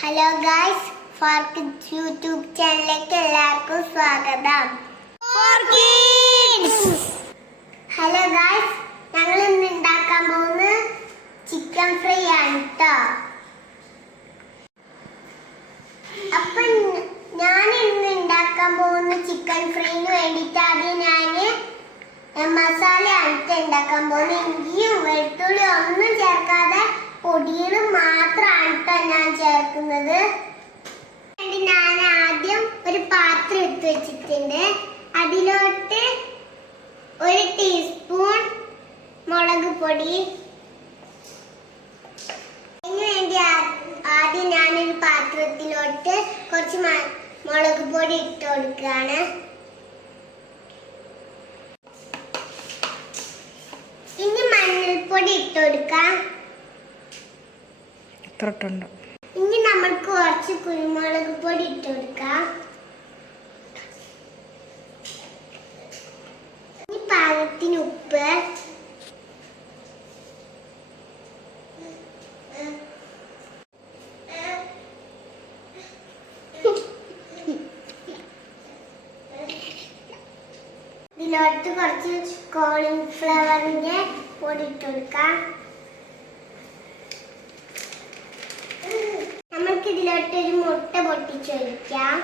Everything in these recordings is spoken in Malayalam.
ഹലോ ഗായ്സ്, ഫാർക്കിഡ്സ് യൂട്യൂബ് ചാനലിലേക്ക് എല്ലാവർക്കും സ്വാഗതം. ഹലോ ഗായ്സ്, ഞങ്ങൾ ഇന്ന് ഉണ്ടാക്കാൻ പോകുന്ന ചിക്കൻ ഫ്രൈ ആണ് കേട്ടോ. അപ്പൊ ഞാൻ ഇന്ന് ഉണ്ടാക്കാൻ പോകുന്ന ചിക്കൻ ഫ്രൈന് വേണ്ടിയിട്ട് ആദ്യം ഞാൻ മസാലയാണ് ഉണ്ടാക്കാൻ പോകുന്നത്. ഇഞ്ചിയും വെളുത്തുള്ളിയും ഒന്നും ചേർക്കാതെ പൊടികളും മാത്രമാണ് ഞാൻ ചേർക്കുന്നത്. ഞാൻ ആദ്യം ഒരു പാത്രം എടുത്ത് വെച്ചിട്ടുണ്ട്. അതിലോട്ട് 1 ടീസ്പൂൺ മുളക് പൊടി. അതിനുവേണ്ടി ആദ്യം ഞാനൊരു പാത്രത്തിലോട്ട് കുറച്ച് മുളക് പൊടി ഇട്ട് കൊടുക്കുകയാണ്. ഇനി മഞ്ഞൾപ്പൊടി ഇട്ട് കൊടുക്കാം. ഇനി നമ്മൾക്ക് കുറച്ച് കുരുമുളക് പൊടി ഇട്ട് കൊടുക്കാം. ഇനി പാകത്തിന് ഉപ്പ്. ഇതിലോട്ട് കുറച്ച് കോളിഫ്ലവറിന്റെ പൊടി ഇട്ട് കൊടുക്കാം. നമുക്ക് ഇതിലോട്ട് ഒരു മുട്ട പൊട്ടിച്ചൊഴിക്കാം.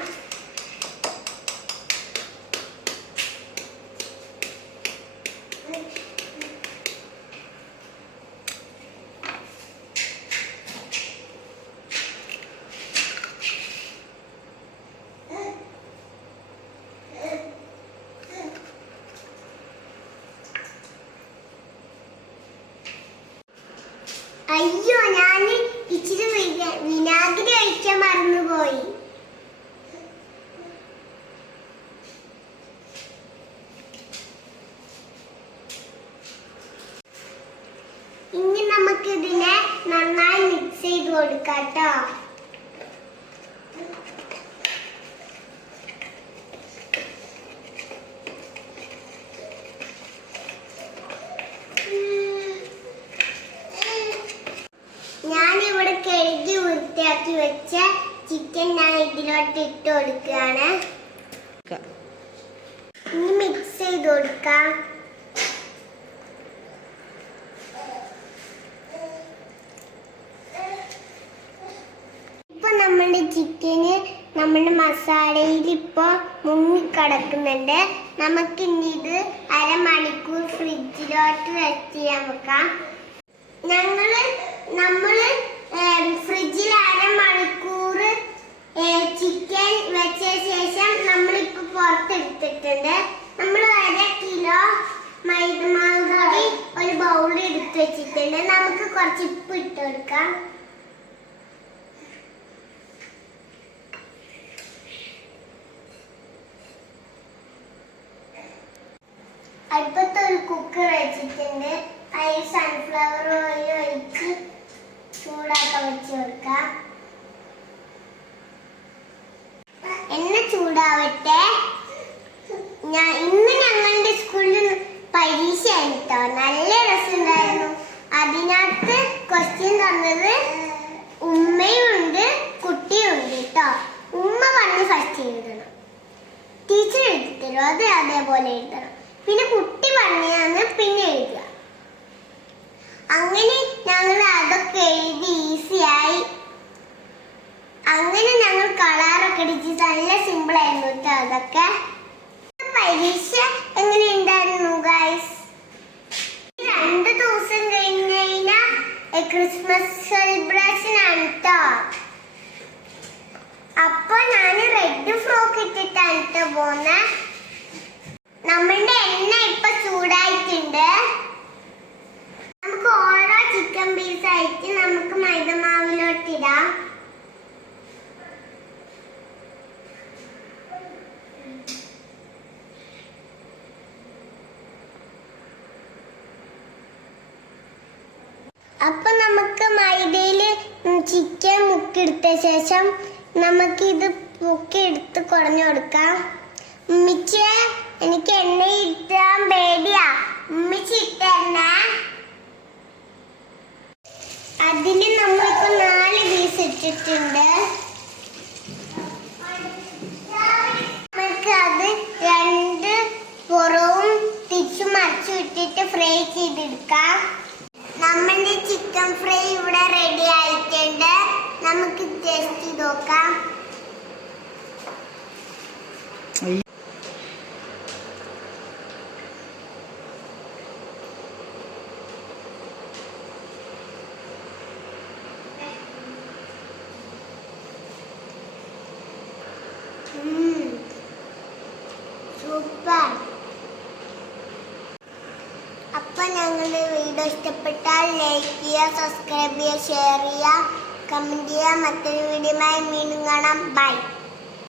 അയ്യോ, ഞാൻ ഇച്ചിരി വിനാഗിരി ഒഴിക്കാൻ മറന്നുപോയി. ഇനി നമുക്ക് ഇതിനെ നന്നായി മിക്സ് ചെയ്ത് കൊടുക്കാം ട്ടോ. കഴുകി വൃത്തിയാക്കി വെച്ച ചിക്കൻ ഞാൻ ഇതിലോട്ട് ഇട്ട് കൊടുക്കുകയാണ്. ഇനി മിക്സ് ചെയ്ത് കൊടുക്കാം. ഇപ്പൊ നമ്മുടെ ചിക്കന് നമ്മുടെ മസാലയിൽ ഇപ്പൊ മുങ്ങിക്കിടക്കുന്നുണ്ട്. നമുക്ക് ഇനി ഇത് അരമണിക്കൂർ ഫ്രിഡ്ജിലോട്ട് വെച്ച് ചെയ്യാൻ വെക്കാം. നമ്മള് ഫ്രിഡ്ജിൽ അരമണിക്കൂർ ചിക്കൻ വെച്ച ശേഷം നമ്മളിപ്പോ പുറത്തെടുത്തിട്ടുണ്ട്. നമ്മൾ 1 കിലോ മൈദമാവ് പൊടി ഒരു ബൗളിൽ എടുത്ത് വെച്ചിട്ടുണ്ട്. നമുക്ക് കുറച്ച് ഉപ്പ് ഇട്ട് കൊടുക്കാം. അടുപ്പത്ത് ഒരു കുക്കർ വെച്ചിട്ടുണ്ട്. അതിൽ സൺഫ്ലവർ ഓയിൽ ഒഴിച്ച് ചൂടാക്കാൻ വെച്ച് കൊടുക്കാം. എണ്ണ ചൂടാവട്ടെ. ഇന്ന് ഞങ്ങളുടെ സ്കൂളിൽ പരീക്ഷയാണ് കേട്ടോ. നല്ല രസമുണ്ടായിരുന്നു. അതിനകത്ത് ക്വസ്റ്റ്യൻ തന്നത് ഉമ്മയും ഉണ്ട് കുട്ടിയും ഉണ്ട് കേട്ടോ. ഉമ്മ പറഞ്ഞ് ഫസ്റ്റ് എഴുതണം, ടീച്ചർ എഴുതി തരും, അത് അതേപോലെ എഴുതണം. പിന്നെ കുട്ടി പറഞ്ഞാണ് പിന്നെ എഴുതുക. അങ്ങനെ ഞങ്ങൾ അതൊക്കെ എഴുതി ഈസിയായി. അങ്ങനെ ഞങ്ങൾ കളറൊക്കെ അടിച്ച് നല്ല സിമ്പിൾ ആയിരുന്നു കേട്ടോ. അതൊക്കെ പരീക്ഷ എങ്ങനെ ഉണ്ടായിരുന്നു ഗൈസ്? 2 ദിവസം കഴിഞ്ഞാൽ ക്രിസ്മസ് സെലിബ്രേഷൻ ആണ് കേട്ടോ. അപ്പൊ ഞാൻ റെഡ് ഫ്രോക്ക് ഇട്ടിട്ടാണ് കേട്ടോ പോന്നെ. നമ്മളുടെ എണ്ണ ഇപ്പൊ ചൂടായിട്ടുണ്ട്. നമുക്ക് ഓരോ ചിക്കൻ പീസ് ആയിട്ട് നമുക്ക് മൈദമാവിലോട്ട് ഇടാം. അപ്പൊ നമുക്ക് മൈദയില് ചിക്കൻ മുക്കിയെടുത്ത ശേഷം നമുക്ക് ഇത് പൊക്കിയെടുത്ത് കുടഞ്ഞു കൊടുക്കാം. ഉമ്മിച്ചേ, എനിക്ക് എണ്ണ ഇട്ടാൻ പേടിയാ. ഉമ്മിച്ച് ഇട്ടേ. അതിന് നമ്മളിപ്പോ 4 പീസ് ഇട്ടിട്ടുണ്ട്. നമുക്ക് അത് 2 പുറവും തിരിച്ചു മറിച്ചു ഇട്ടിട്ട് ഫ്രൈ ചെയ്തെടുക്കാം. നമ്മളുടെ ചിക്കൻ ഫ്രൈ ഇവിടെ റെഡി ആയിട്ടുണ്ട്. നമുക്ക് ടേസ്റ്റ് ചെയ്ത് നോക്കാം. സൂപ്പർ. അപ്പൊ ഞങ്ങളുടെ വീഡിയോ ഇഷ്ടപ്പെട്ടാൽ ലൈക്ക് ചെയ്യുക, സബ്സ്ക്രൈബ് ചെയ്യുക, ഷെയർ ചെയ്യുക, കമന്റ് ചെയ്യുക. മറ്റൊരു വീഡിയോയുമായി വീണ്ടും കാണാം. ബൈ.